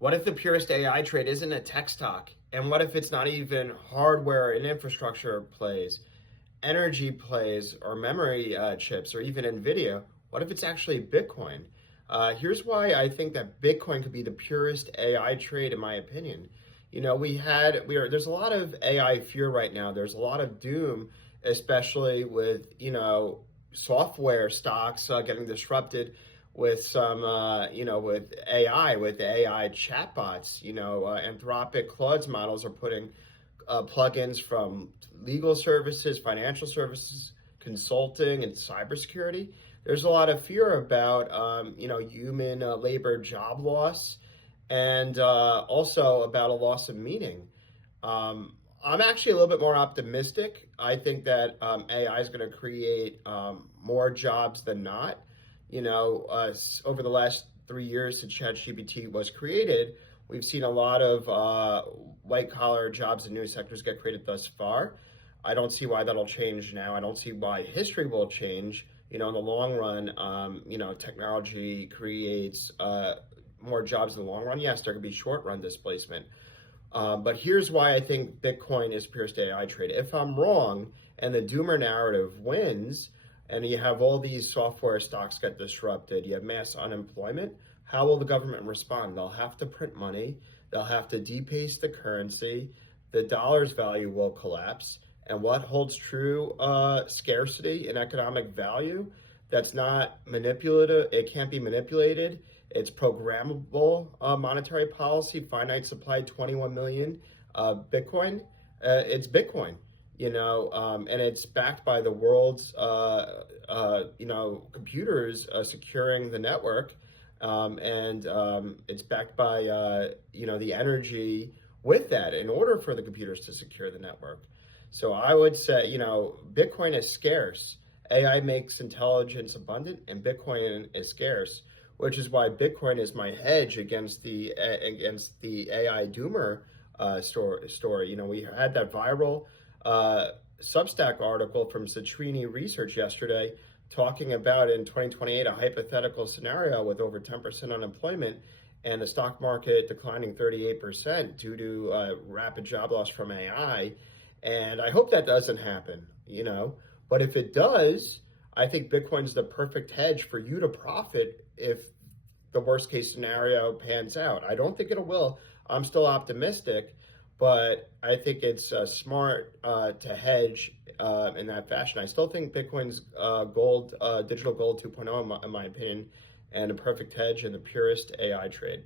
What if the Purest AI trade isn't a tech stock? And what if it's not even hardware and infrastructure plays, energy plays, or memory chips, or even NVIDIA? What if it's actually Bitcoin? Here's why I think that Bitcoin could be the purest AI trade, in my opinion. There's a lot of AI fear right now. There's a lot of doom, especially with, software stocks getting disrupted with with AI, with AI chatbots. Anthropic Claude's models are putting plugins from legal services, financial services, consulting, and cybersecurity. There's a lot of fear about, human labor job loss, and also about a loss of meaning. I'm actually a little bit more optimistic. I think that AI is going to create more jobs than not. Over the last 3 years since ChatGPT was created, we've seen a lot of white collar jobs in new sectors get created thus far. I don't see why that'll change now. I don't see why history will change. In the long run, technology creates more jobs in the long run. Yes, there could be short run displacement. But here's why I think Bitcoin is purest AI trade. If I'm wrong and the doomer narrative wins, and you have all these software stocks get disrupted, you have mass unemployment, how will the government respond? They'll have to print money, they'll have to debase the currency, the dollar's value will collapse. And what holds true? Scarcity and economic value. That's not manipulative. It can't be manipulated. It's programmable monetary policy, finite supply, 21 million Bitcoin. It's Bitcoin, and it's backed by the world's, computers securing the network. It's backed by, the energy with that in order for the computers to secure the network. So I would say, Bitcoin is scarce. AI makes intelligence abundant, and Bitcoin is scarce, which is why Bitcoin is my hedge against the AI doomer story. We had that viral Substack article from Citrini Research yesterday talking about in 2028 a hypothetical scenario with over 10% unemployment and the stock market declining 38% due to rapid job loss from AI. And I hope that doesn't happen, But if it does, I think Bitcoin's the perfect hedge for you to profit if the worst case scenario pans out. I don't think it will. I'm still optimistic, but I think it's smart to hedge in that fashion. I still think Bitcoin's digital gold 2.0, in my opinion, and a perfect hedge in the purest AI trade.